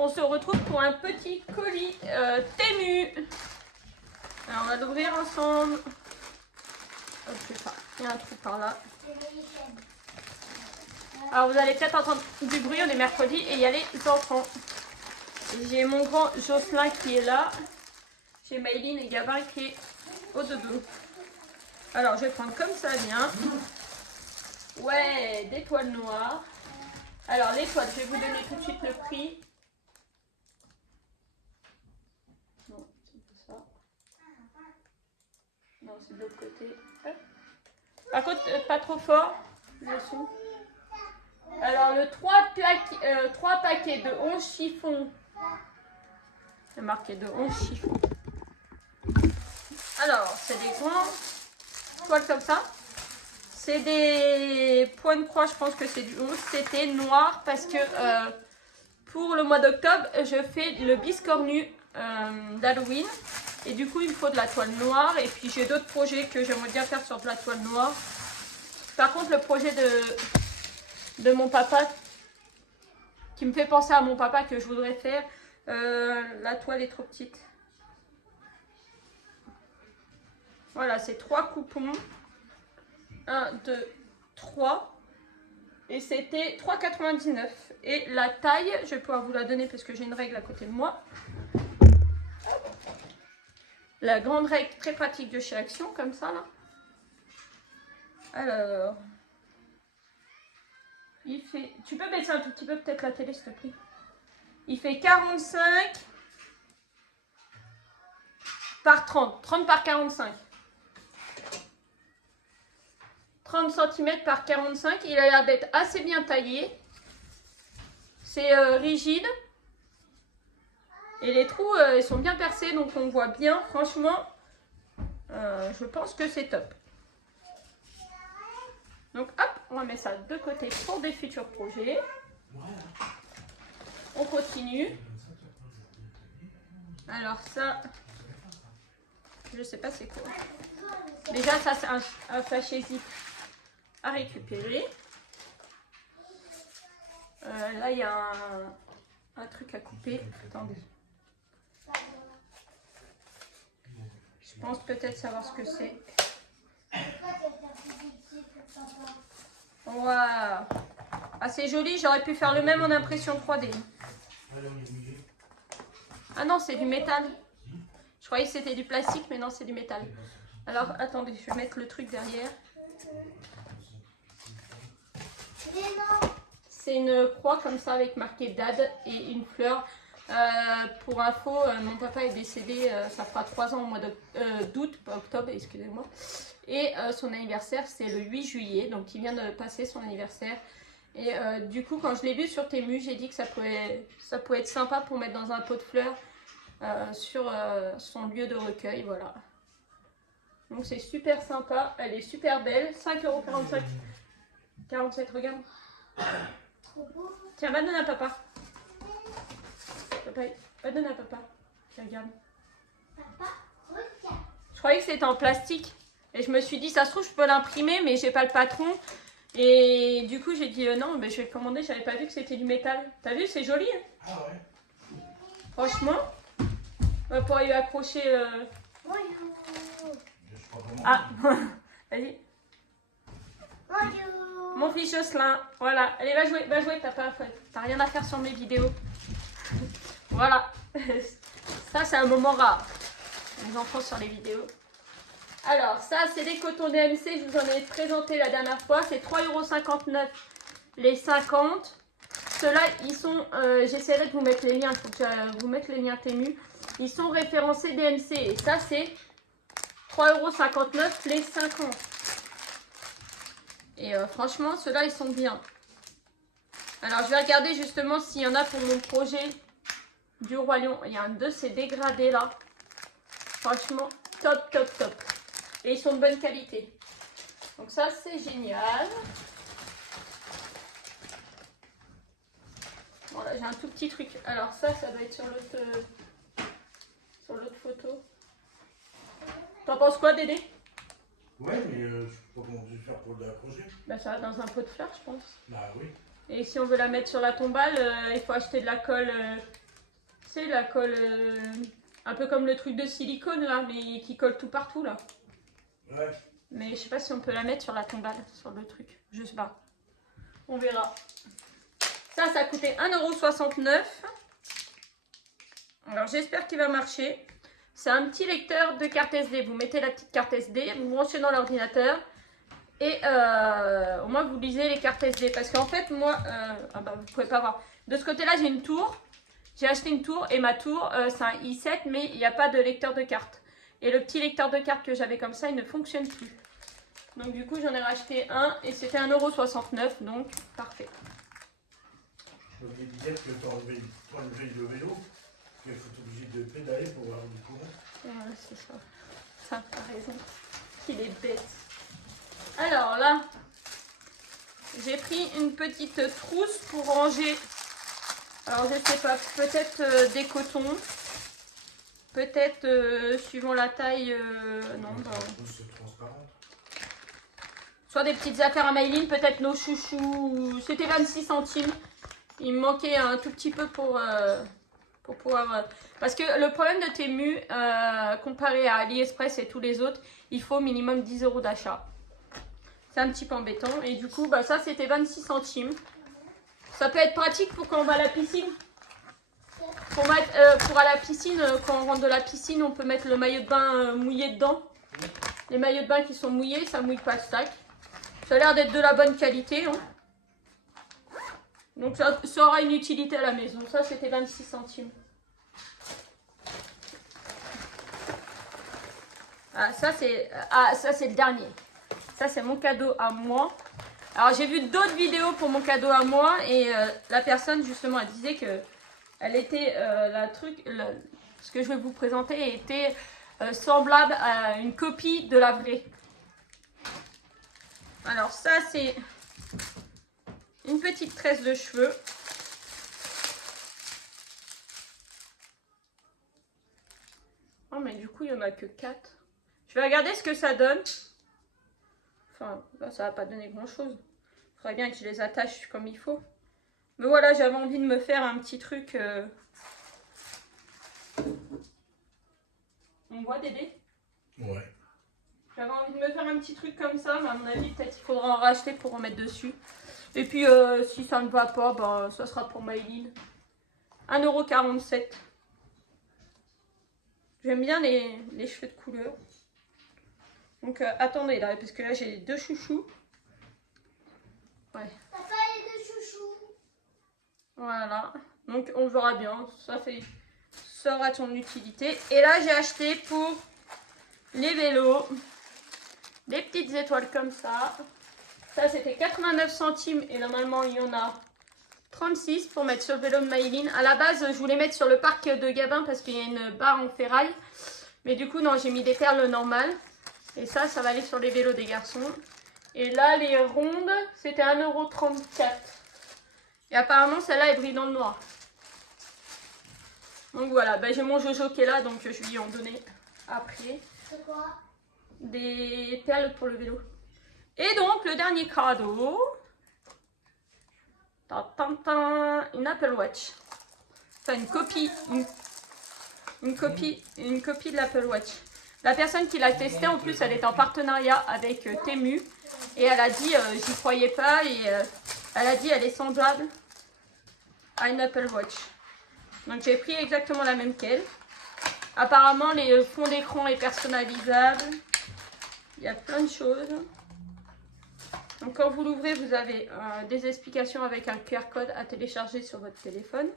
on se retrouve pour un petit colis Temu. Alors on va l'ouvrir ensemble. Hop, je sais pas, il y a un trou par là. Alors vous allez peut-être entendre du bruit, on est mercredi et il y a les enfants. J'ai mon grand Jocelyn qui est là. J'ai Maëline et Gabin qui est au dodo. Alors je vais prendre comme ça vient. Ouais, des toiles noires. Alors les toiles, je vais vous donner tout de suite le prix. Non, c'est pas ça. Non, c'est de l'autre côté. Hop. Par contre, pas trop fort, le son. Alors le 3 paquets de 11 chiffons. C'est marqué de 11 chiffons. Alors, c'est des grands toiles comme ça. C'est des points de croix, je pense que c'est du 11. C'était noir parce que pour le mois d'octobre, je fais le biscornu d'Halloween. Et du coup, il me faut de la toile noire. Et puis, j'ai d'autres projets que j'aimerais bien faire sur de la toile noire. Par contre, le projet de mon papa, qui me fait penser à mon papa que je voudrais faire, la toile est trop petite. Voilà, c'est 3 coupons. 1, 2, 3. Et c'était 3,99. Et la taille, je vais pouvoir vous la donner parce que j'ai une règle à côté de moi. La grande règle très pratique de chez Action, comme ça là. Alors, il fait... Tu peux baisser un tout petit peu peut-être la télé s'il te plaît. Il fait 45 par 30. 30 par 45. 30 cm par 45. Il a l'air d'être assez bien taillé. C'est rigide. Et les trous, ils sont bien percés, donc on voit bien. Franchement, je pense que c'est top. Donc hop, on va mettre ça de côté pour des futurs projets. On continue. Alors ça, je sais pas c'est quoi. Déjà ça c'est un sachet zip à récupérer. Là il y a un truc à couper. Attendez. Je pense peut-être savoir ce que c'est. Waouh! Ah c'est joli, j'aurais pu faire le même en impression 3D. Ah non, c'est du métal. Je croyais que c'était du plastique, mais non, c'est du métal. Alors, attendez, je vais mettre le truc derrière. C'est une croix comme ça avec marqué DAD et une fleur. Pour info, mon papa est décédé, ça fera 3 ans au mois d'août, pas octobre, excusez-moi. Et son anniversaire, c'est le 8 juillet, donc il vient de passer son anniversaire. Et du coup, quand je l'ai vu sur Temu, j'ai dit que ça pouvait être sympa pour mettre dans un pot de fleurs sur son lieu de recueil, voilà. Donc c'est super sympa, elle est super belle, 5,45 €. 47, regarde. Tiens, va donner à papa. Papa, va donner à papa. Tiens, regarde. Papa, regarde. Je croyais que c'était en plastique. Et je me suis dit, ça se trouve, je peux l'imprimer, mais j'ai pas le patron. Et du coup, j'ai dit non, mais je vais le commander. J'avais pas vu que c'était du métal. T'as vu, c'est joli. Hein. Ah ouais. Franchement, on va pouvoir y accrocher. Ah, vas-y. Bonjour. Mon fils Jocelyn. Voilà. Allez, va jouer. T'as rien à faire sur mes vidéos. Voilà. Ça, c'est un moment rare. Les enfants sur les vidéos. Alors, ça, c'est des cotons DMC. Je vous en ai présenté la dernière fois. C'est 3,59 € les 50. Ceux-là, ils sont... j'essaierai de vous mettre les liens. Il faut que je vous mette les liens Temu. Ils sont référencés DMC. Et ça, c'est 3,59 € les 50. Et franchement, ceux-là, ils sont bien. Alors, je vais regarder justement s'il y en a pour mon projet du Roi Lion. Il y a un de ces dégradés là. Franchement, top, top, top. Et ils sont de bonne qualité. Donc ça, c'est génial. Voilà, j'ai un tout petit truc. Alors ça doit être sur l'autre photo. T'en penses quoi, Dédé? Ouais, mais je sais pas comment tu faire pour l'accrocher. Bah ça va dans un pot de fleurs, je pense. Bah oui. Et si on veut la mettre sur la tombale, il faut acheter de la colle C'est la colle, un peu comme le truc de silicone là, mais qui colle tout partout là. Ouais. Mais je sais pas si on peut la mettre sur la tombale, sur le truc. Je sais pas. On verra. Ça coûtait 1,69 €. Alors j'espère qu'il va marcher. C'est un petit lecteur de carte SD. Vous mettez la petite carte SD, vous branchez dans l'ordinateur. Et au moins vous lisez les cartes SD. Parce qu'en fait moi, vous pouvez pas voir. De ce côté là j'ai une tour. J'ai acheté une tour et ma tour c'est un i7 mais il n'y a pas de lecteur de carte. Et le petit lecteur de carte que j'avais comme ça il ne fonctionne plus. Donc du coup j'en ai racheté un et c'était 1,69 €, donc parfait. Je me disais que tu enlevé le vélo, qu'il faut être obligé de pédaler pour avoir du courant. Ouais, c'est ça. Ça, t'as raison. Qu'il est bête. Alors là, j'ai pris une petite trousse pour ranger. Alors je sais pas, peut-être des cotons. Peut-être suivant la taille. Non, bah. Trousse transparente. Soit des petites affaires à Maïline, peut-être nos chouchous. C'était 26 centimes. Il me manquait un tout petit peu pour pouvoir... Parce que le problème de Temu, comparé à AliExpress et tous les autres, il faut minimum 10 € d'achat. C'est un petit peu embêtant. Et du coup, bah, ça c'était 26 centimes. Ça peut être pratique pour quand on va à la piscine. Pour à la piscine, quand on rentre de la piscine, on peut mettre le maillot de bain mouillé dedans. Les maillots de bain qui sont mouillés, ça mouille pas le sac. Ça a l'air d'être de la bonne qualité. Hein. Donc ça aura une utilité à la maison. Ça c'était 26 centimes. Ça c'est le dernier. Ça c'est mon cadeau à moi. Alors j'ai vu d'autres vidéos pour mon cadeau à moi et la personne justement elle disait que elle était ce que je vais vous présenter était semblable à une copie de la vraie. Alors ça c'est une petite tresse de cheveux. Oh mais du coup il n'y en a que 4. Je vais regarder ce que ça donne. Enfin là ça va pas donner grand chose. Il faudrait bien que je les attache comme il faut. Mais voilà, j'avais envie de me faire un petit truc. On voit Dédé? Ouais. J'avais envie de me faire un petit truc comme ça, mais à mon avis peut-être il faudra en racheter pour remettre dessus. Et puis si ça ne va pas, bah, ça sera pour Maïline. 1,47 €. J'aime bien les cheveux de couleur. Donc attendez là, parce que là j'ai 2 chouchous. Ouais. Papa et deux chouchous. Voilà. Donc on verra bien. Ça aura son utilité. Et là j'ai acheté pour les vélos des petites étoiles comme ça. Ça c'était 89 centimes et normalement il y en a 36 pour mettre sur le vélo de Maïline. À la base je voulais mettre sur le parc de Gabin parce qu'il y a une barre en ferraille. Mais du coup non, j'ai mis des perles normales. Et ça va aller sur les vélos des garçons. Et là les rondes c'était 1,34 €. Et apparemment celle-là elle brille dans le noir. Donc voilà, bah, j'ai mon Jojo qui est là, donc je lui en donner après. C'est quoi? Des perles pour le vélo. Et donc le dernier cadeau. Une Apple Watch. Enfin une copie. Une copie de l'Apple Watch. La personne qui l'a testé en plus elle est en partenariat avec Temu. Et elle a dit, j'y croyais pas, et elle a dit elle est semblable à une Apple Watch. Donc j'ai pris exactement la même qu'elle. Apparemment les fonds d'écran est personnalisable. Il y a plein de choses. Donc quand vous l'ouvrez, vous avez des explications avec un QR code à télécharger sur votre téléphone.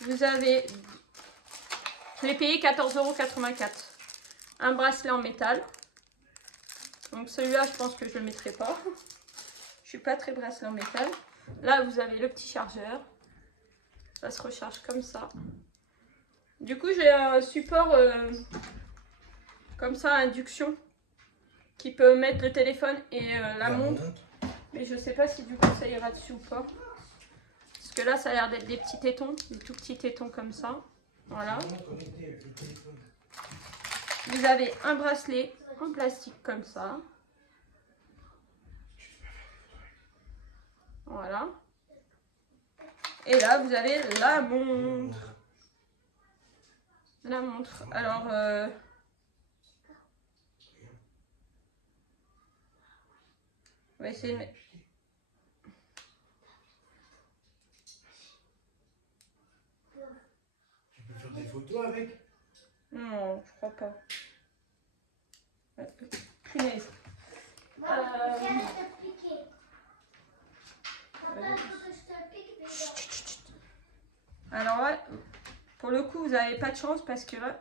Vous avez, je l'ai payé 14,84 €. Un bracelet en métal. Donc celui-là, je pense que je ne le mettrai pas. Je suis pas très bracelet en métal. Là, vous avez le petit chargeur. Ça se recharge comme ça. Du coup, j'ai un support comme ça, induction, qui peut mettre le téléphone et la montre. Mais je sais pas si du coup ça ira dessus ou pas. Parce que là, ça a l'air d'être des petits tétons, des tout petits tétons comme ça. Voilà. Vous avez un bracelet en plastique comme ça. Voilà. Et là, vous avez la montre. La montre. Alors, on va essayer de mettre... Tu peux faire des photos avec? Non, je crois pas. Punaise. Maman, viens te piquer. Papa, il faut que je te pique, mais Alors là, pour le coup, vous n'avez pas de chance parce que là,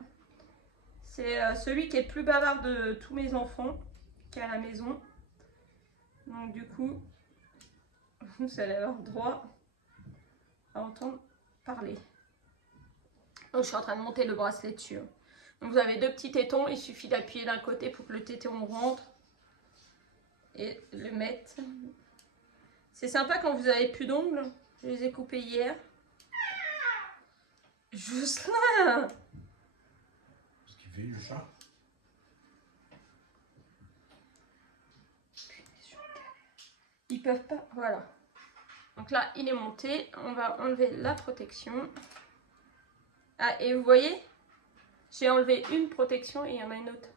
c'est celui qui est le plus bavard de tous mes enfants qui est à la maison. Donc du coup, vous allez avoir droit à entendre parler. Donc, je suis en train de monter le bracelet dessus. Donc vous avez deux petits tétons, il suffit d'appuyer d'un côté pour que le téton rentre et le mettre. C'est sympa quand vous avez plus d'ongles. Je les ai coupés hier. Jocelyn! Ce qui fait le chat. Ils peuvent pas. Voilà. Donc là, il est monté. On va enlever la protection. Ah, et vous voyez, j'ai enlevé une protection et il y en a une autre.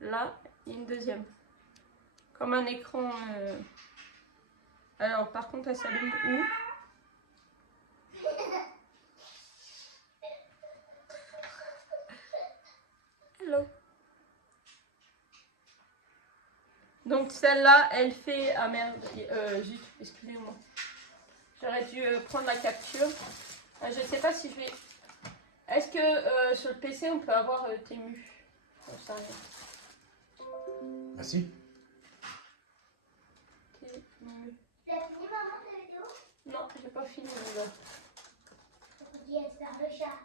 Là, il y a une deuxième. Comme un écran. Alors, par contre, elle s'allume où? Hello. Donc celle-là, elle fait... Ah merde, zut, excusez-moi. J'aurais dû prendre la capture. Je sais pas si je vais... Est-ce que sur le PC, on peut avoir Temu? J'en sais rien. Ah si. Temu. t'as fini, maman, ta vidéo? Non, j'ai pas fini. Là. On dit, elle faire le chat.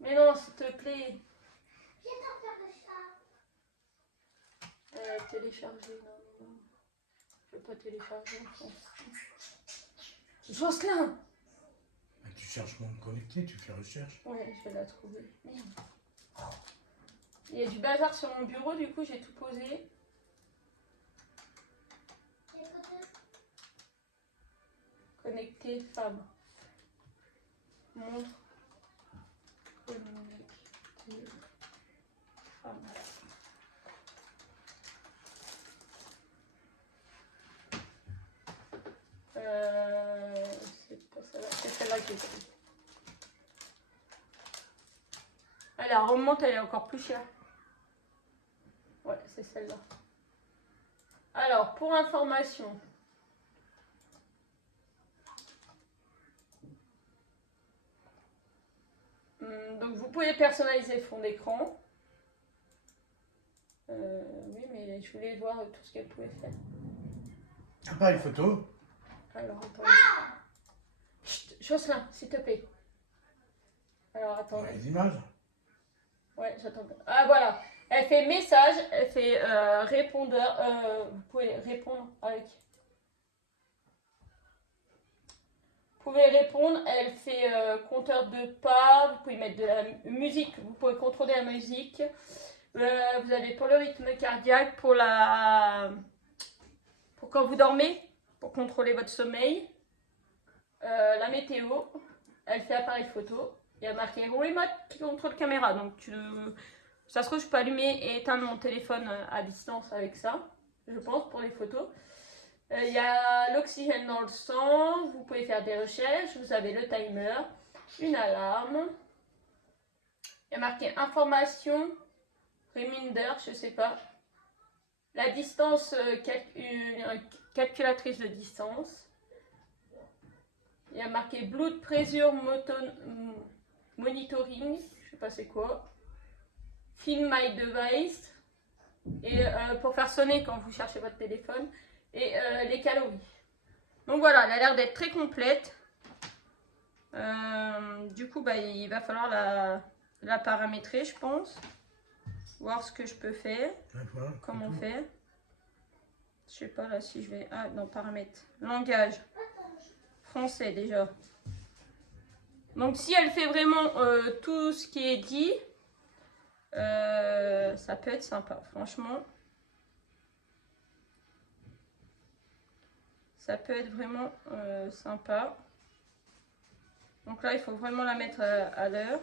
Mais non, s'il te plaît. Viens t'en faire le chat. Télécharger, non, non. Je veux pas télécharger. Jocelyn! Bah, tu cherches mon connecté, tu fais recherche. Ouais, je vais la trouver. Merde. Il y a du bazar sur mon bureau, du coup j'ai tout posé. Connecter femme. Montre. Connecter femme. C'est pas celle-là, c'est celle-là qui est prise. Elle remonte, elle est encore plus chère. Ouais, c'est celle-là. Alors, pour information. Donc, vous pouvez personnaliser le fond d'écran. Oui, mais je voulais voir tout ce qu'elle pouvait faire. Appareil photo. Alors, attendez. Chut, Jocelyn, s'il te plaît. Alors, attendez. Les images. Ouais, j'attends. Ah, voilà. Elle fait message, elle fait répondeur. Vous pouvez répondre avec. Vous pouvez répondre, elle fait compteur de pas. Vous pouvez mettre de la musique, vous pouvez contrôler la musique. Vous avez pour le rythme cardiaque, pour quand vous dormez, pour contrôler votre sommeil. La météo, elle fait appareil photo. Il y a marqué remote qui contrôle caméra. Donc ça se trouve, je peux allumer et éteindre mon téléphone à distance avec ça, je pense, pour les photos. Il y a l'oxygène dans le sang. Vous pouvez faire des recherches. Vous avez le timer, une alarme. Il y a marqué information, reminder, je sais pas. La distance, une calculatrice de distance. Il y a marqué blood pressure monitoring, je sais pas c'est quoi. Find my device. Et pour faire sonner quand vous cherchez votre téléphone. Et les calories. Donc voilà, elle a l'air d'être très complète. Du coup, bah, il va falloir la paramétrer, je pense. Voir ce que je peux faire. Ouais, voilà, Comment faire. Je sais pas là si je vais... Ah non, paramètres. Langage. Français déjà. Donc si elle fait vraiment tout ce qui est dit, ça peut être sympa, franchement. Ça peut être vraiment sympa. Donc là, il faut vraiment la mettre à l'heure.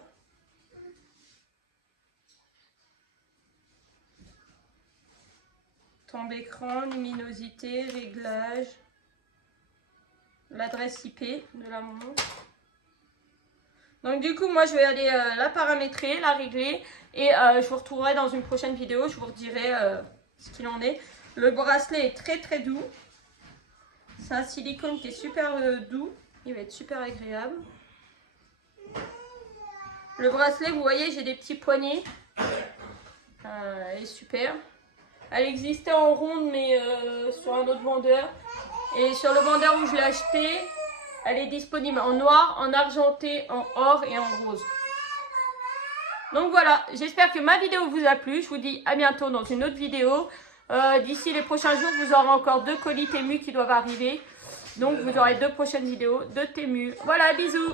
Temps d'écran, luminosité, réglage, l'adresse IP de la montre. Donc du coup, moi, je vais aller la paramétrer, la régler. Et je vous retrouverai dans une prochaine vidéo. Je vous redirai ce qu'il en est. Le bracelet est très très doux. C'est un silicone qui est super doux. Il va être super agréable. Le bracelet, vous voyez, j'ai des petits poignets. Elle est super. Elle existait en ronde, mais sur un autre vendeur. Et sur le vendeur où je l'ai acheté, elle est disponible en noir, en argenté, en or et en rose. Donc voilà, j'espère que ma vidéo vous a plu. Je vous dis à bientôt dans une autre vidéo. D'ici les prochains jours, vous aurez encore 2 colis Temu qui doivent arriver. Donc vous aurez 2 prochaines vidéos de Temu. Voilà, bisous!